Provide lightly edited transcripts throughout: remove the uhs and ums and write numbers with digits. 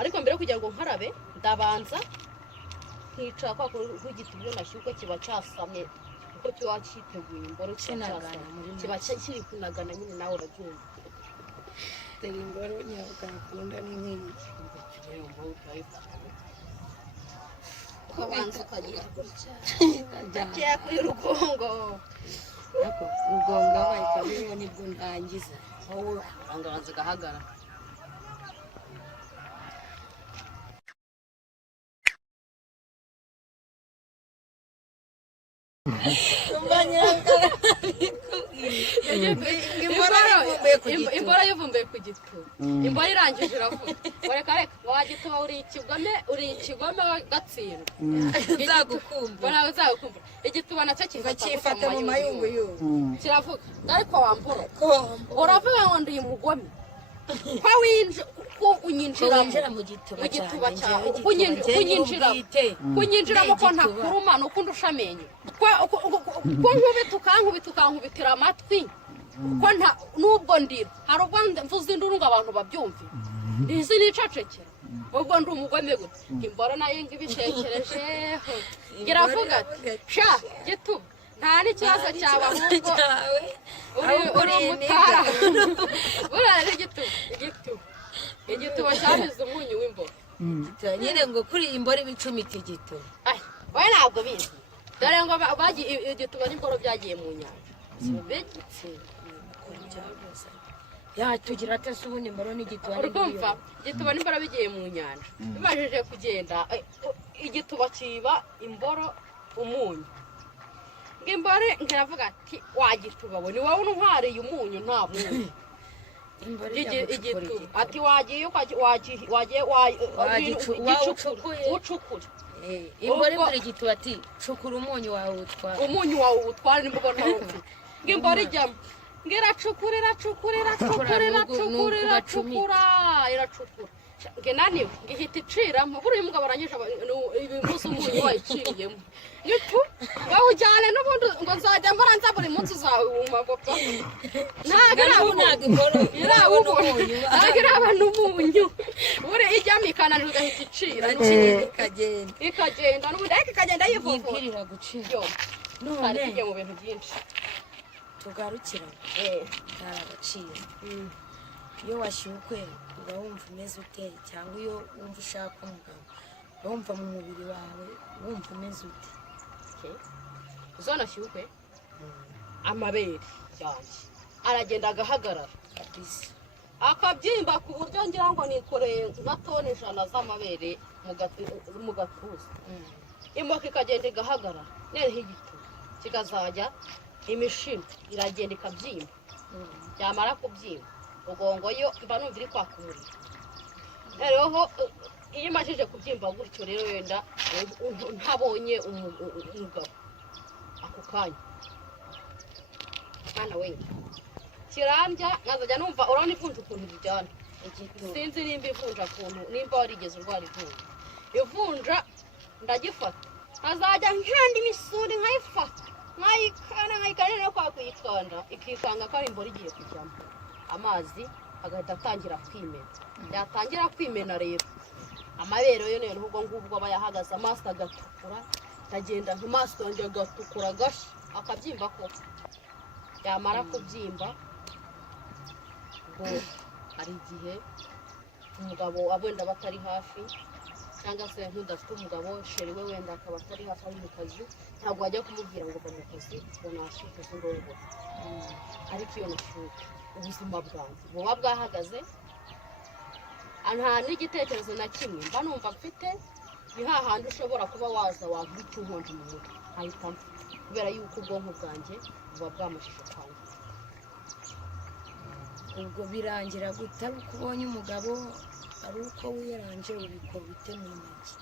ariko mbere kugira ngo nkarabe ndabanza nkicara kwa kugita ibyo nashyuko kiba cyasamye kuko kiba cyiteguye imboro kiba kiri kunagana nyine nawe urabyumva dore imboro nyabwakunda ni nk'iki ukabanza ukagira gakeya kuri rugongo ariko rugongo wahita rero nibwo ndangiza wowe urangabanza ugahagarara imbora yivumbuye ku gito imbora irangije iravuga reka reka wagituba uri ikigome gatsindwa nzagukumbura nawe uzagukumbura igituba nacyo kifata mu mayunguyungu kiravuga ariko wambura uravuga ngo ndi umugome ko unyinjiramo mu gituba cyawe kunyinjiramo ko ntakuruma nuko undusha amenyo ko nkubita ukankubitira amatwi ko nubwo ndira hari ubwo mvuze induru ngo abantu babyumve izi nicecekera ubwo ndi umugome gute imboro nayo ngo ibitekerejeho ngiravuga ati sha gituba nta n'ikibazo cyawe ahubwo uri umutara buriya rero igituba cyamize umunyu w'imboro nyine ngo kuri iyi mboro ibicumita igituba wowe ntabwo bizi dore ngo igituba n'imboro byagiye mu nyanja begitse yatugira atase ubundi imboro n'igituba urumva igituba n'imboro bigiye mu nyanja bibajije kugenda igituba kiba imboro umunyu ng'imbare nkiravuga ati wagituba we ni wowe untwariye umunyu nta munyu igituba ati wagiye ucukura imbare muri igituba ati cukura umunyu wawe utwara nimba ubona wumva ng'imbare ijyamo ngiracukura ngenaniwe ngihita iciramo buriya umugabo aranyije umunsi umunyu wayiciriyemo nitu bawujyane n'ubundi ngo nzajya mbora nza buri munsi uzawuma papa ntabwo iraba n'umunyu buriya ijyamo ikananira ugahita icira ikagenda n'ubundi ariko ikagenda yivovora none tujya mu bintu byinshi tugarukirane hari agaciro iyo washyukwe uba wumva umeze ute cyangwa iyo wumva ushaka umugabo uba wumva mu mubiri wawe wumva umeze ute zo nashyukwe amabere yanjye aragenda agahagarara akabyimba ku buryo ngira ngo nikoreye nka toni 100 z'amabere mu gatuza imoka ikagenda igahagarara nereho igituba kikazajya imishino iragenda ikabyimba byamara kubyimba ugongo yo mba numva iri kwaka umuriro rero iyo imajije kubyimba gutyo rero wenda ntabonye umugabo ako kanya mwana we kirambya nkazajya numva urabona ivunja ukuntu bijyana sinzi nimba ivunja ukuntu nimba warigeze urwara ivunja ndagifata nkazajya nkanda imisuri nkayifata nkayikanda no kwa kuyikanda ikikanga ko ari imboro igiye kujyamo amazi agahita atangira kwimena yatangira kwimena rero amabere yo none ubwo ngubwo aba yahagaze amaso agatukura ndagenda nk'amaso yanjye agatukura gashya akabyimba ko yamara kubyimba ngo hari igihe umugabo wenda batari hafi cyangwa se nk'udafite umugabo sheri we wenda akaba atari hafi ari mu kazi ntabwo wajya kumubwira ngo va mu kazi ngo nashuke z'indongo ariko iyo nashuke ubuzima bwanjye buba bwahagaze nta n'igitekerezo na kimwe mba numva mfite ni hahandi ushobora kuba waza wankubita inkonji mu mutwe nkahita mpfa kubera yuko ubwonko bwanjye buba bwamashije kwanjye ubwo birangira gute ari uko ubonye umugabo ari uko wiyaranje ubikora bite mu ntoki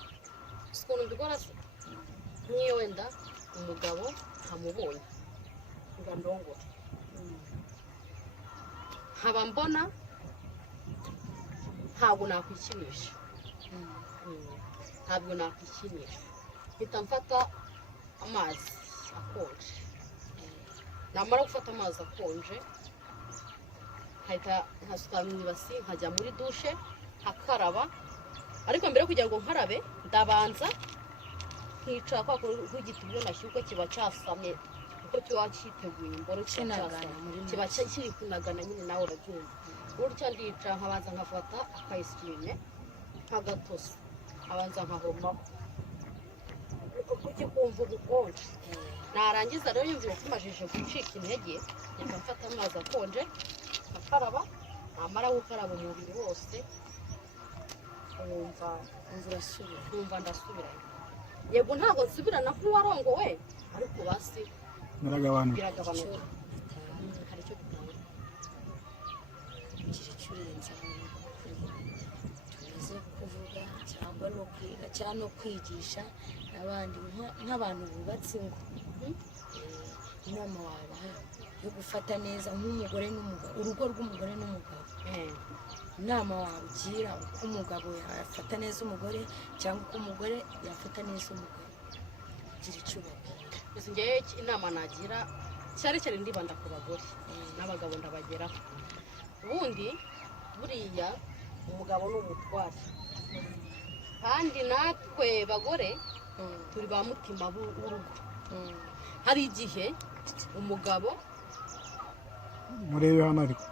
ukuntu mbikora se nk'iyo wenda umugabo ntamubonye ngo ndongore nkaba mbona ntabwo nakwikinisha mpita mfata amazi akonje namara gufata amazi akonje nkahita nkasuka mu ibasi nkajya muri dushe nkakaraba ariko mbere yo kugira ngo nkarabe ndabanza nkicara kwa nk'igiti ibyo nashyuka kiba cyasamye kuko kiba cyiteguye imboro kiba kiri kunagana nyine nawe urabyumva burya ndicara nkabanza nkafata akayisirine nk'agatosi abanza nkahomaho kuki kumva ubukonje narangiza rero yumvira ko umajije gucika intege nyuma mfata amazi akonje akaraba namara gukaraba umubiri wose wumva ndasubirayo yego ntabwo nsubirana nk'uwarongowe ariko basi biragabanuka hari icyo gitanga kugira icyo urenza tumaze kuvuga cyangwa no kwiga cyangwa no kwigisha n'abandi nk'abantu bubatse ingo inama wabaha yo gufata neza nk'umugore n'umugabo urugo rw'umugore n'umugabo inama wabugira uko umugabo yafata neza umugore cyangwa uko umugore yafata neza umugabo kugira icyo ubabwira gusa ngewe inama nagira cyane cyane ndibanda ku bagore n'abagabo ndabageraho ubundi buriya umugabo ni umutware kandi natwe bagore turi ba mutima w'urugo hari igihe umugabo murebe hano ariko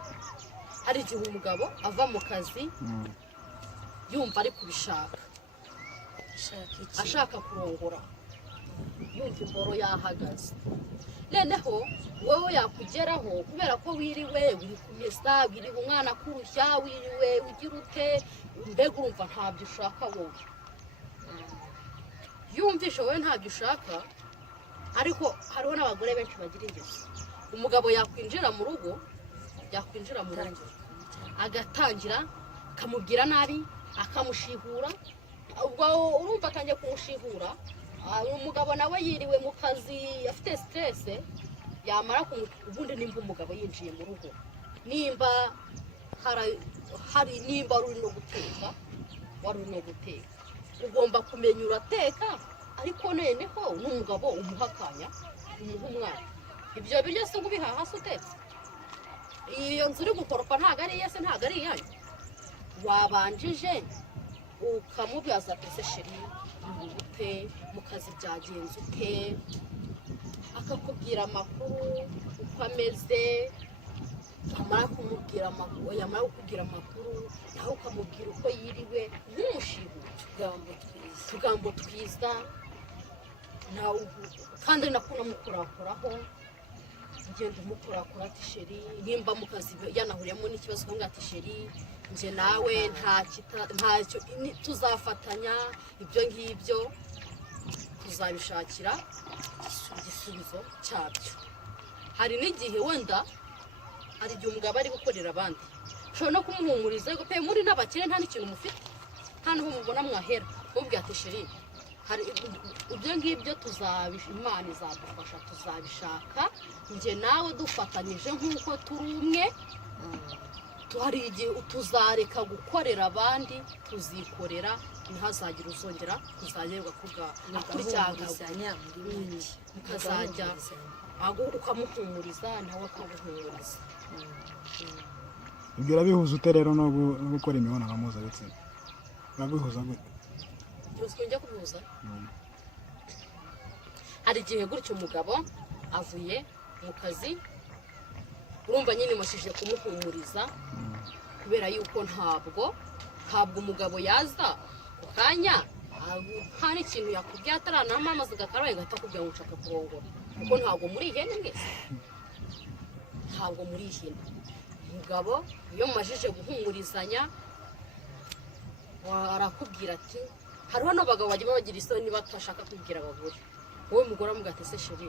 hari igihe umugabo ava mu kazi yumva ari kubishaka ashaka kurongora yumva imboro yahagaze noneho wowe yakugeraho kubera ko wiriwe uri kumesa wiriwe umwana akurushya wiriwe ugira ute mbega urumva ntabyo ushaka wowe yumvishe wowe ntabyo ushaka ariko hariho n'abagore benshi bagira ingeso umugabo yakwinjira mu rugo agatangira akamubwira nabi akamushihura ubwo urumva atangiye kumushihura umugabo nawe yiriwe mu kazi afite stress yamara ubundi nimba umugabo yinjiye mu rugo nimba nimba uri no guteka ugomba kumenya urateka ariko noneho n'umugabo umuhakanya umuha umwana ibyo biryo se ubihaha se utetse iyo nzu uri gukoropa ntabwo ari iye se ntabwo ari iyanyu wabanjije ukamubyaza ati sheri ute mu kazi byagenze ute akakubwira amakuru uko ameze yamara kukubwira amakuru nawe ukamubwira uko yiriwe nk'umushihu utugambo twiza kandi namukorakoraho ugenda umukorakora ati sheri nimba mu kazi yanahuriyemo n'ikibazo kumwe ati sheri nje nawe ntacyo tuzafatanya ibyo ngibyo tuzabishakira igisubizo cyabyo hari n'igihe wenda hari igihe umugabo ari gukorera abandi ushobora no kumuhumuriza pe muri n'abakire nta n'ikintu mufite nta n'aho mubona mwahera mubwira ati sheri hari ibyo ngibyo Imana izadufasha tuzabishaka njye nawe dufatanyije nk'uko turi umwe hari igihe tuzareka gukorera abandi tuzikorera ntihazagire uzongera kuzagerwa akurikirana mukazajya ukamuhumuriza nawe akaguhumuriza ibyo urabihuza ute rero no gukora imibonano mpuzabitsina urabihuza gute njya kubihuza hari igihe gutyo umugabo avuye mu kazi urumva nyine mashije kumuhumuriza kubera yuko ntabwo umugabo yaza ku kanya nta n'ikintu yakubwiye ataranama amaze agakarabaye agahita akubwira ngo nshaka kurongora kuko ntabwo muri ihene mwese umugabo iyo mumajije guhumurizanya arakubwira ati hariho n'abagabo bajya bagira isoni batashaka kubwira abagore wowe mugore amubwira ati se sheri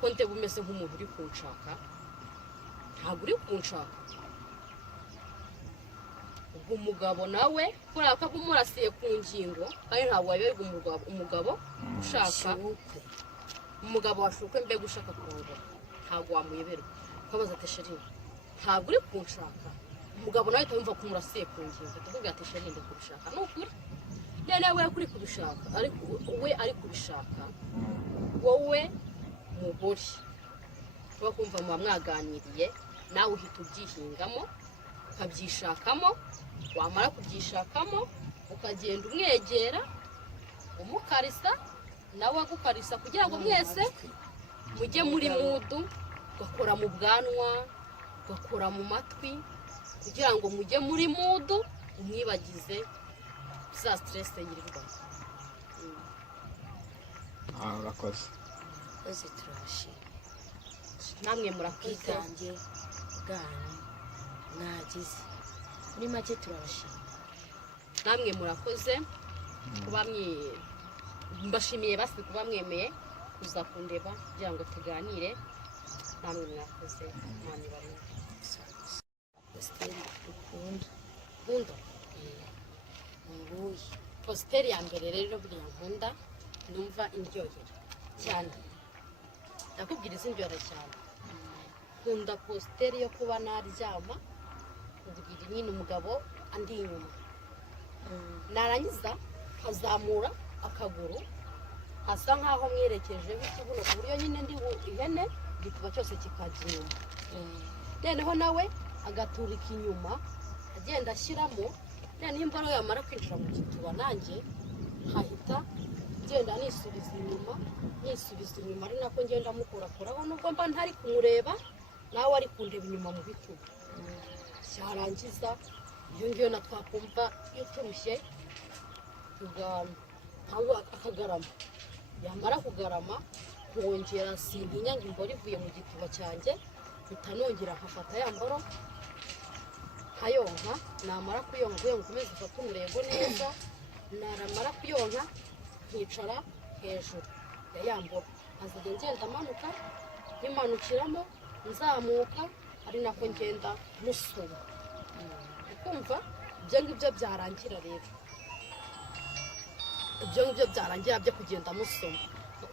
ko ndeba umeze nk'umuntu uri kunshaka ntabwo uri kunshaka ubwo umugabo nawe kubera ko umurasiye ku ngingo kandi ntabwo wayoberwa umugabo ushaka umugabo washuka mbega ushaka kurongora ntabwo wamuyoberwa ukabaza ati sheri ntabwo uri kunshaka umugabo nawe ahita yumva ko umurasiye ku ngingo akakubwira ati sheri ndi kubishaka ni ukuri nawe uri kubishaka ariko we ari kubishaka wowe mugore uba kumva muba mwaganiriye nawe uhita ubyihingamo ukabyishakamo wamara kubyishakamo ukagenda umwegera umukarisa nawe agukarisa kugira ngo mwese mujye muri mudu, ugakora mu bwanwa, ugakora mu matwi kugira ngo mujye muri mudu umwibagize za stress yirirwa. urakoze. Bose turabashima. Namwe murakoze Ubwitange bwanyu mwagize. Muri make turabashima. namwe murakoze kuba mbashimiye basi kuba mwemeye kuza kundeba kugira ngo tuganire. Namwe murakoze Imana ibarinde. Positeri ukunda. Nkunda Nguye. positeri ya mbere rero buriya nkunda numva indyohera cyane, ndakubwira izindyohera cyane. Nkunda positeri yo kuba naryama uburiri nyine umugabo andi inyuma, narangiza nkazamura akaguru hasa nkaho mwerekejeho ikibuno ku buryo nyine ndi ihene igituba cyose kikajya inyuma, noneho nawe agaturika inyuma agenda ashyiramo, noneho imbaraga yamara kwinjira mu gituba nanjye nkahita ngenda nisubiza inyuma ari nako ngenda mukorakoraho nubwo mba ntari kumureba nawe ari kundeba inyuma mu bitugu. Cyarangiza iyo ngiyo na twakumva iyo turushye akagarama, yamara kugarama nkongera sintinya ngo imboro ivuye mu gituba cyanjye, mpita nongera nkafata ya mboro nkayonka, namara kuyonka kugira ngo ukomeze ufate umurego neza, naramara kuyonka nkicara hejuru ya ya mboro nkazajya ngenda manuka, nkimanukiramo nzamuka ari nako ngenda musoma, ukumva ibyo ngibyo byarangira rero, ibyo ngibyo byarangira byo kugenda musoma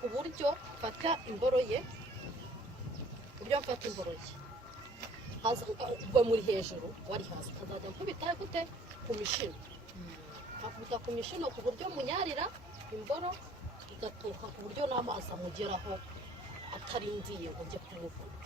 ku buryo mfata imboro ye, ubwo muri hejuru wari hasi ukazajya nkubita gute ku mishino, nkakubita ku mishino ku buryo munyarira imboro igaturuka ku buryo n'amazi amugeraho atarindiye ngo njye kumuvuna.